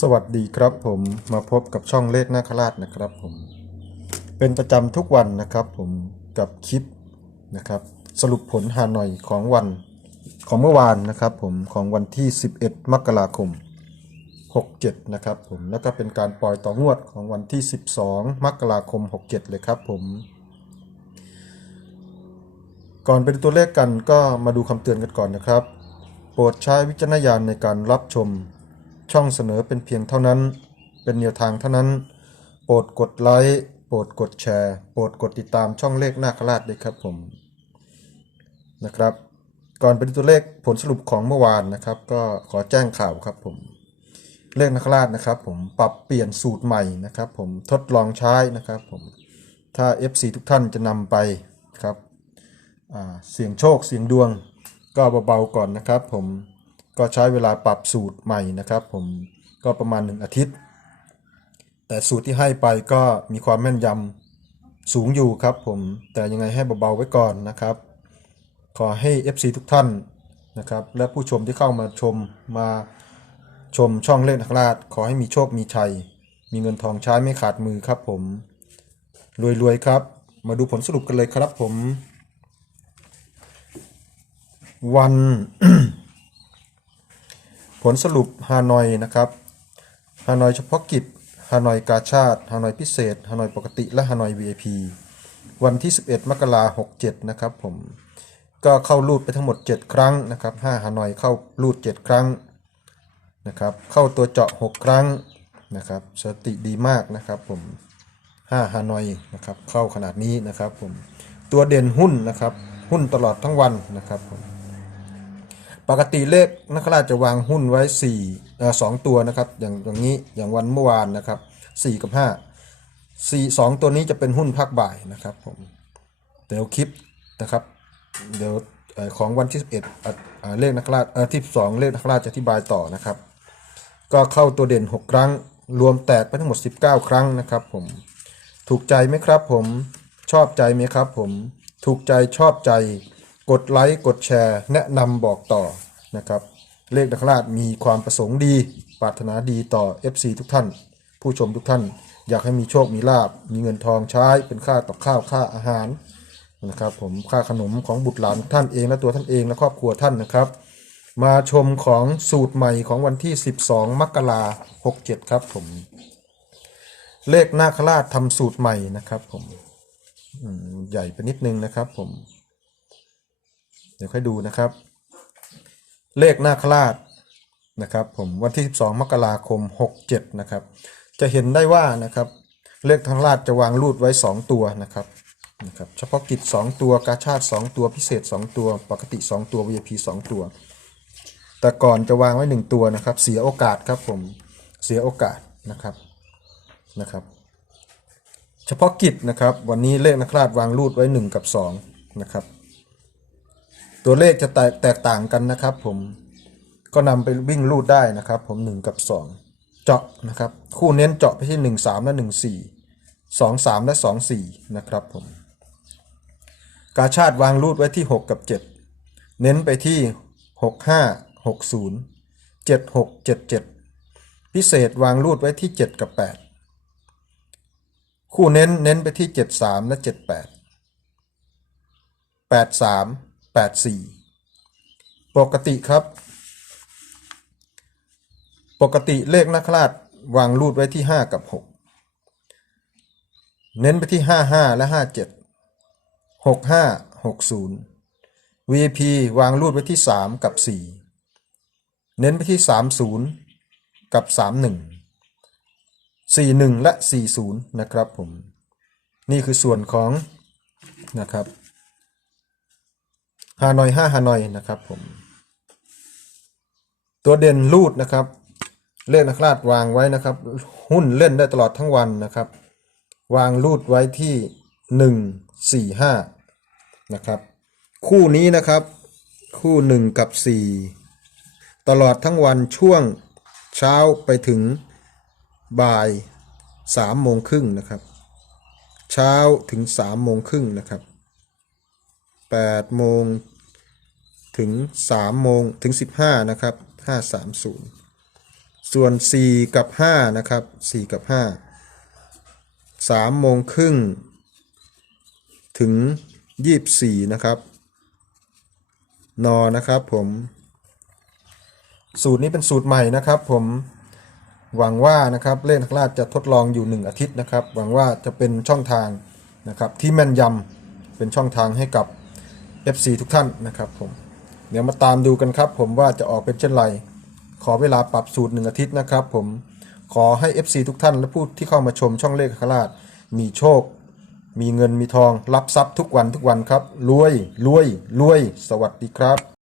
สวัสดีครับผมมาพบกับช่องเลขนาคราชนะครับผมเป็นประจำทุกวันนะครับผมกับคลิปนะครับสรุปผลฮานอยของวันของเมื่อวานนะครับผมของวันที่ 11 มกราคม 67 นะครับผมแล้วก็เป็นการปล่อยต่องวดของวันที่ 12 มกราคม 67 เลยครับผม ก่อนไปดูตัวเลขกันก็มาดูคำเตือนกันก่อนนะครับ โปรดใช้วิจารณญาณในการรับชม ช่องเสนอเป็นเพียงเท่านั้น เป็นแนวทางเท่านั้น โปรดกดไลค์โปรดกดแชร์ โปรดกดติดตามช่องเลขนาคราชด้วยครับผมนะครับก่อนไปดูตัวเลขผลสรุปของเมื่อวานนะครับ ก็ขอแจ้งข่าวครับผมเลขนาคราชนะครับ ผมปรับเปลี่ยนสูตรใหม่นะครับ ผมทดลองใช้นะครับ ผมถ้า FC ทุกท่านจะนำไปครับเสียงโชคเสียงดวงก็เบาๆก่อนนะครับ ผม ก็ใช้เวลาปรับสูตรใหม่นะครับผมก็ประมาณ 1 อาทิตย์ แต่สูตรที่ให้ไปก็มีความแม่นยำสูงอยู่ครับผมแต่ยังไงให้เบาๆไว้ก่อนนะครับ ขอให้ FC ทุกท่านนะครับและผู้ชมที่เข้ามาชมมาชมช่องเล่นนักราชขอให้มีโชคมีชัย มีเงินทองใช้ไม่ขาดมือครับผมรวยๆครับ มาดูผลสรุปกันเลยครับผม วัน ผลสรุปฮานอยนะครับฮานอยเฉพาะกิจฮานอยกาชาติฮานอยพิเศษฮานอยปกติและฮานอย VIP วันที่ 11 มกราคม67นะครับผมก็เข้ารูดไปทั้งหมด 7 ครั้งนะครับ5ฮานอยเข้ารูด 7 ครั้งนะครับเข้าตัวเจาะ 6 ครั้งนะครับสติดีมากนะครับผม5ฮานอยนะครับเข้าขนาดนี้นะครับผมตัวเด่นหุ้นนะครับหุ้นตลอดทั้งวันนะครับผม ปกติเลขนักราชจะวางหุ้นไว้4เอ่อสองตัวนะครับ อย่างอย่างนี้อย่างวันเมื่อวานนะครับ 4 กับ 5 4 2 ตัวนี้จะเป็นหุ้นภาคบ่ายนะครับผมเดี๋ยวคลิปนะครับ เดี๋ยวของวันที่ 11อ่อเลขนักราชเอ่อที่2เลขนักราชจะอธิบายต่อนะครับ ก็เข้าตัวเด่น 6 ครั้ง รวมแตกไปทั้งหมด 19 ครั้งนะครับผมถูกใจไหมครับผมชอบใจไหมครับผมถูกใจชอบใจ กดไลค์กดแชร์ แนะนำบอกต่อนะครับ เลขนักราชมีความประสงค์ดี ปรารถนาดีต่อ FC ทุกท่าน ผู้ชมทุกท่าน อยากให้มีโชคมีลาบ มีเงินทองใช้เป็นค่ากับข้าวค่าอาหารนะครับผมค่าขนมของบุตรหลานท่านเองและตัวท่านเองและครอบครัวท่านนะครับ มาชมของสูตรใหม่ของวันที่ 12 มกราคม67ครับผม เลขนาคราชทำสูตรใหม่นะครับผมใหญ่ไปนิดนึงนะครับผม ดี๋ยวค่อยดูนะครับ เลขนาคราชนะครับผมวันที่ 12 มกราคม 67 นะครับ จะเห็นได้ว่านะครับ เลขนาคราชจะวางรูดไว้ 2 ตัวนะครับนะครับ เฉพาะกิจ 2 ตัวกาชาติ 2 ตัวพิเศษ 2 ตัว ปกติ 2 ตัว VIP 2 ตัว แต่ก่อนจะวางไว้ 1 ตัวนะครับ เสียโอกาสครับผมเสียโอกาสนะครับนะครับเฉพาะกิจนะครับ วันนี้เลขนักราชวางรูดไว้ 1 กับ2นะครับ ตัวเลขจะแตกแตกต่างกันนะครับผมก็นำไปวิ่งรูดได้นะครับ ผม 1 กับ 2 เจาะนะครับ คู่เน้นเจาะไปที่ 1 3 และ 1 4 2 3 และ 2 4 นะครับผม กาชาติวางรูดไว้ที่ 6 กับ 7 เน้นไปที่ 6 5 6 0 7 6 7 7 พิเศษวางรูดไว้ที่ 7 กับ 8 คู่เน้นเน้นไปที่ 73 และ 78 83 84 ปกติครับ ปกติเลขนักราชวางรูดไว้ที่ 5 กับ 6 เน้นไปที่ 55 และ 57 65 60 VIP วางรูดไว้ที่ 3 กับ 4 เน้นไปที่ 30 กับ 31 41 และ 40 นะครับผม นี่คือส่วนของนะครับ ฮานอย5ฮานอยนะครับผม ตัวเด่นรูดนะครับ เลขนักราชวางไว้นะครับ หุ้นเล่นได้ตลอดทั้งวันนะครับ วางรูดไว้ที่1 4 5นะครับ คู่นี้นะครับ คู่1กับ4ตลอดทั้งวันช่วงเช้าไปถึงบ่าย3โมงครึ่งนะครับ เช้าถึง3โมงครึ่งนะครับ8โมง ถึง3โมงถึง 15 นะครับ 530 ส่วน 4 กับ 5 นะครับ 4 กับ 5 3โมงครึ่งถึง 24 นะครับ นอนะครับผม สูตรนี้เป็นสูตรใหม่นะครับผมหวังว่านะครับเลขนักราชจะทดลองอยู่ 1 อาทิตย์นะครับ หวังว่าจะเป็นช่องทางนะครับที่แม่นยำเป็นช่องทางให้กับ FC ทุกท่านนะครับผม เดี๋ยวมาตามดูกันครับ ผมว่าจะออกเป็นเช่นไร ขอเวลาปรับสูตรหนึ่งอาทิตย์นะครับ ผมขอให้ FC ทุกท่านและผู้ที่เข้ามาชมช่องเลขคราช มีโชค มีเงินมีทอง รับทรัพย์ทุกวันทุกวันครับรวยรวยรวย สวัสดีครับ